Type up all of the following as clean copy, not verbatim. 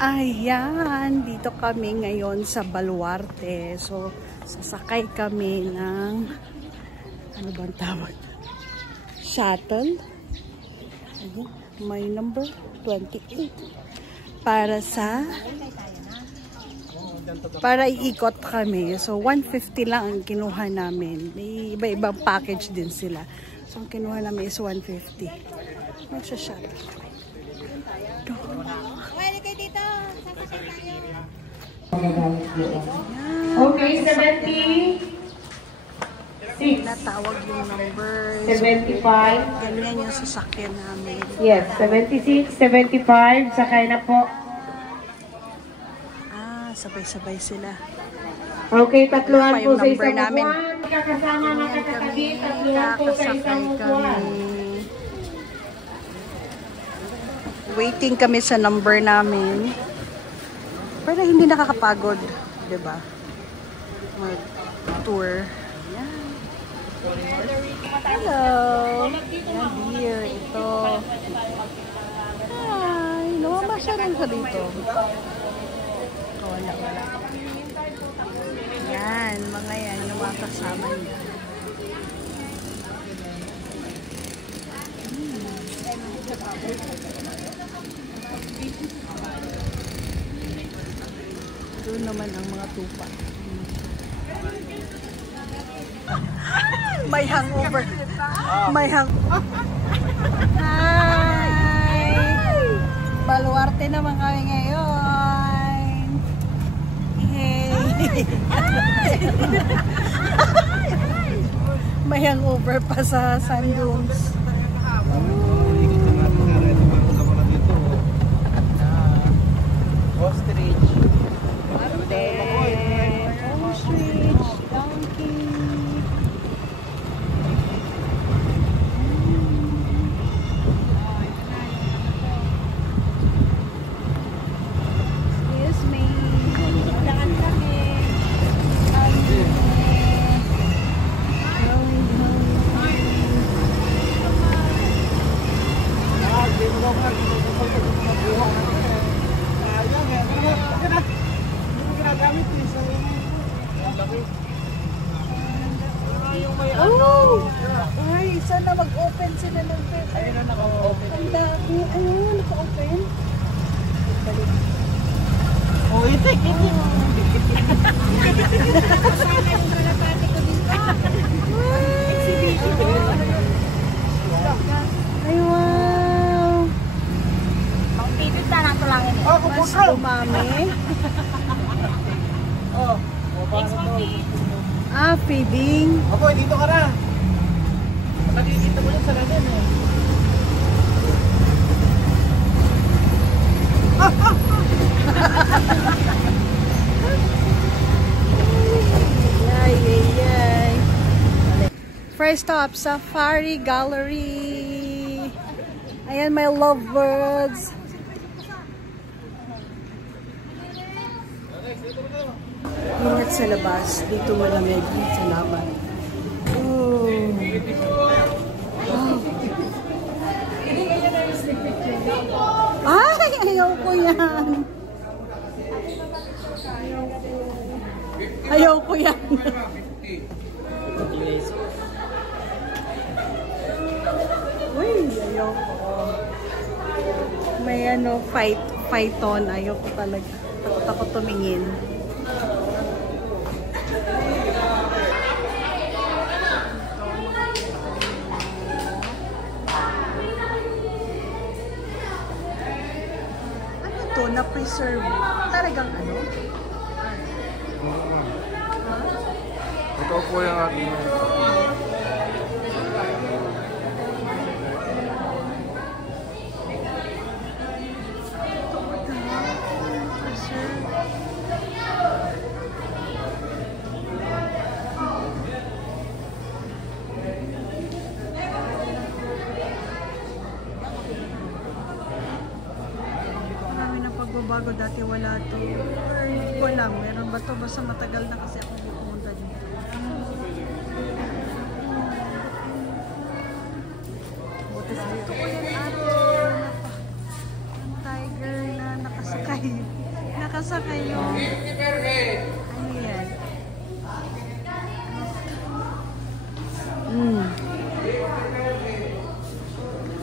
Ayan, dito kami ngayon sa Baluarte. So, sasakay kami ng, ano bang tawag? Shuttle. Ayan, may number 28. Para iikot kami. So, 150 lang ang kinuha namin. May iba-ibang package din sila. So, ang kinuha namin is 150. Magsha-shuttle. Okay, 76. Natawag yung number. 75. Ganyan yung sasakyan namin. Yes, 76, 75. Sakay na po. Ah, sabay-sabay sila. Okay, tatluhan po sa number isang namin. upuan. Kakasama mga kakatabi, tatluhan po sa isang upuan. Waiting kami sa number namin. Para hindi nakakapagod, 'di ba? Mag-tour. Ayan. Hello. Ayan, dear. Ito. Hi. Namamasyal lang ka dito. Wala. Yan. Mga yan. Yung mga kasama niya. Doon naman ang mga tupa. May hangover. May hangover. Hi! Baluarte naman kami ngayon. Hey! May hangover pa sa Sundunes. Ostrich. Ostrich, donkey. Excuse me. Saan kami? Oh! Ay, sana mag-open sila ng pet. Ayun na naka-open. Ang dami. Ayun, naka-open. Balik. Oh, itik. Ay, wow! Pagpipit na nato lang ito. Oh, Mas kuputra. dumami. Oh. Ah, feeding. Apo, dito ka na. Nakikita mo yun sa lalim eh. Yay. First stop, Safari Gallery. Ayan, my lovebirds. Ingat sa labas. Dito malamig sa laban. Oh. Ay, ayaw ko yan. Ayaw ko yan. Uy, ayaw ko. May python. Ayaw ko talaga. Takot ako tumingin. Na preserve talagang ano? Ito po yung ating bago dati wala to. Or hindi ko alam, meron ba to? Basta matagal na kasi ako pumunta dito. Buti sa dito ko yung ate. Ang tiger na nakasakay. nakasakay. Nakasakay yung... Ano yan?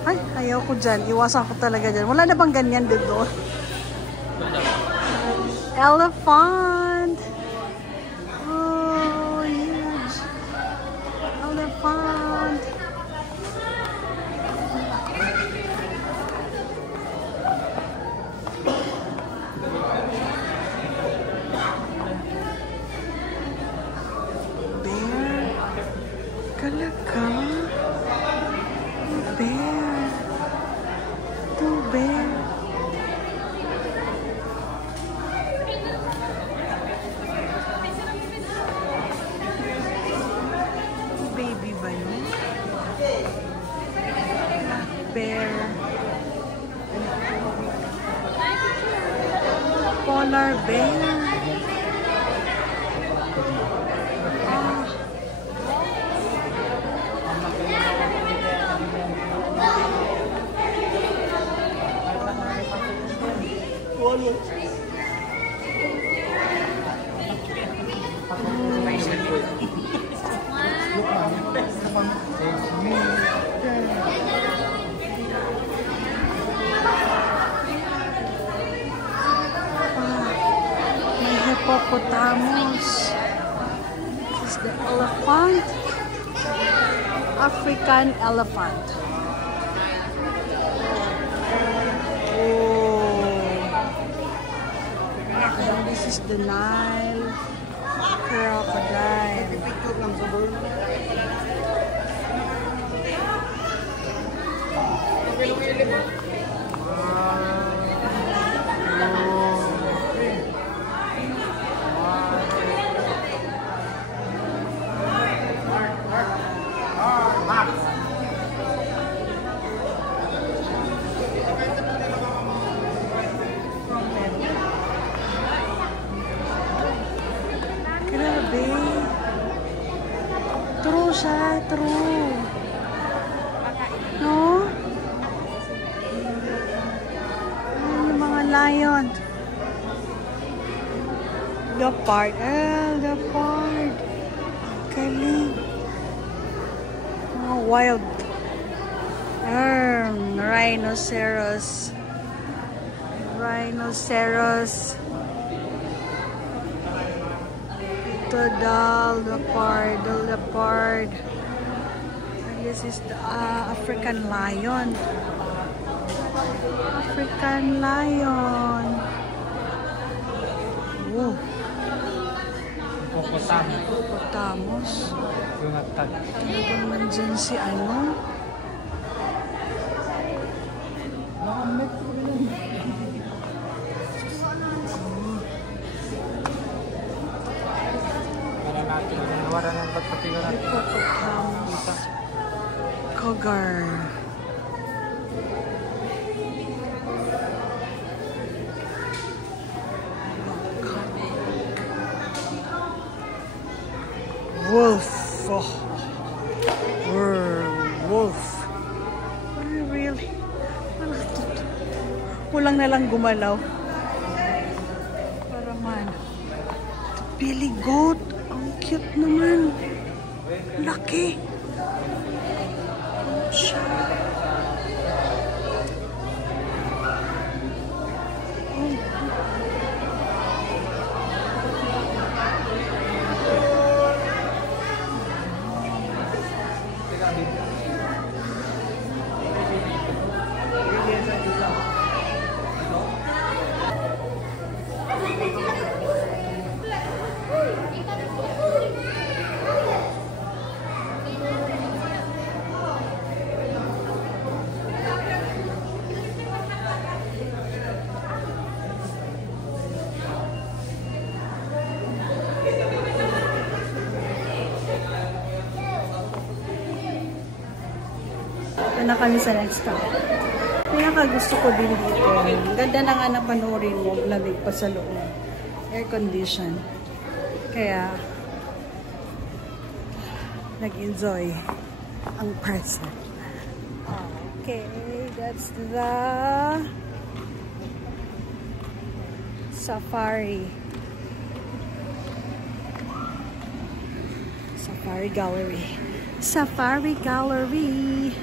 Ay, ayaw ko dyan. Iwasan ko talaga dyan. Wala na bang ganyan dito? Elephant! Oh, huge! Elephant! Bear? Kalaga? Bear? Two bear? Baby ba yun? Bear. Polar bear. Ah. May hippopotamus. This is the elephant. African elephant. And this is the Nile crocodile. Grabe. True siya, true. No? Yung mga lion. Leopard. Leopard. Galing. Mga wild. Rhinoceros. Rhinoceros. The leopard. And this is the African lion. African lion. Oh. Hippopotamus. Talagang nandyan si ano? Hippopotamus. Cougar. Wolf. Oh. Wolf. Really? Kulang na lang gumalaw. Para man. Billy goat. Ang cute naman. Laki. Siya. Na kami sa next stop. Pinaka-gusto ko din dito. Ganda na nga na panoorin mo. Lamig pa sa loob. Air condition. Kaya nag-enjoy ang person. Okay, that's the Safari. Safari Gallery. Safari Gallery.